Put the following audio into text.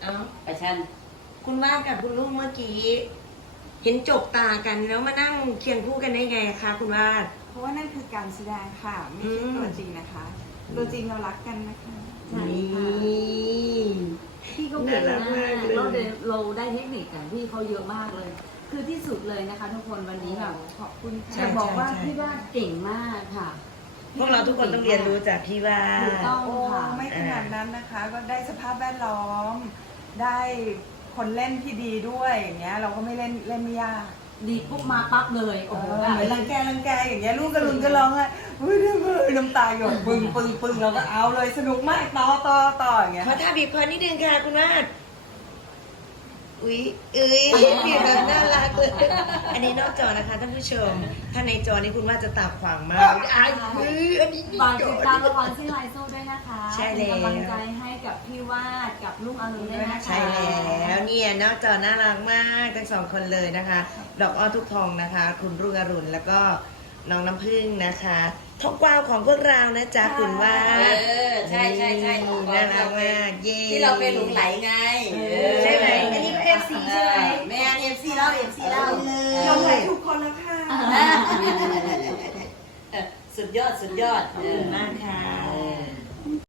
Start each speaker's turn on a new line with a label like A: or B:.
A: เอา
B: ประชัน
A: คุณว่ากับคุณลุงเมื่อกี้เห็นจบตากันแล้วมานั่งเคียงคู่กันได้ไงคะคุณว่า
C: เพราะว่านั่นคือการแสดงค่ะไม่ใช่ตัวจริงนะคะตัวจริงเรารักกันนะคะ
B: ใช่ค่ะพี่เขาเก่งนะเราได้เทคนิคจากพี่เขาเยอะมากเลย คือที่สุดเลยนะคะทุกคนวันนี้ค่ะ
C: ขอบคุณค่ะ
B: จะบอกว่าพี่ว่าเก่งมากค่ะ
A: พวกเราทุกคนต้องเรียนรู้จากพี่ว่า
B: ถูกต้อง
C: โอ้ไม่ขนาดนั้นนะคะ ก็ได้สภาพแวดล้อม ได้คนเล่นที่ดีด้วยอย่างเงี้ยเราก็ไม่เล่นไม่ยาก
B: ดีปุ๊บมาปั๊บเลยโอ้โห
C: เหมือนรังแกอย่างเงี้ยลูกกับลุงก็ร้องอ่ะอุ้ยน้ำตาหยดปึ้งเราก็เอาเลยสนุกมากต่ออย่างเงี้ย
A: ขอท่าบีบคอนิดนึงค่ะคุณว่าอุ๊ยบีบแบบน่ารักเลยอันนี้นอกจอนะคะท่านผู้ชม ถ้าในจอนี้คุณว่าจะตาขวางมากอันนี้
B: ฝากติดตามละครซิไลโซ่ด้วยนะคะ
A: ใช่แล้ว
B: เป็นกำลังใจให้กับพี่วาดกับลุงอรุณด้วยนะคะ
A: ใช่แล้วเนี่ยนอกจอน่ารักมากทั้งสองคนเลยนะคะ ดอกอ้อทุกทองนะคะ คุณรุ่งอรุณแล้วก็น้องน้ำพึ่งนะคะทองกวาวของพวกเรานะจ๊ะคุณว่า
D: ใช่
A: น่ารักมากเย่
D: ที่เราไปหลงไหลไง
A: ใช่ไหมอันนี้เอฟซีใช่ไหม
D: แม่เอฟซีเล่าเอฟซีเล่า
C: ลงไหลทุกคนแล้วค่ะ
D: สุดยอด
A: ขอบคุณมากค่ะ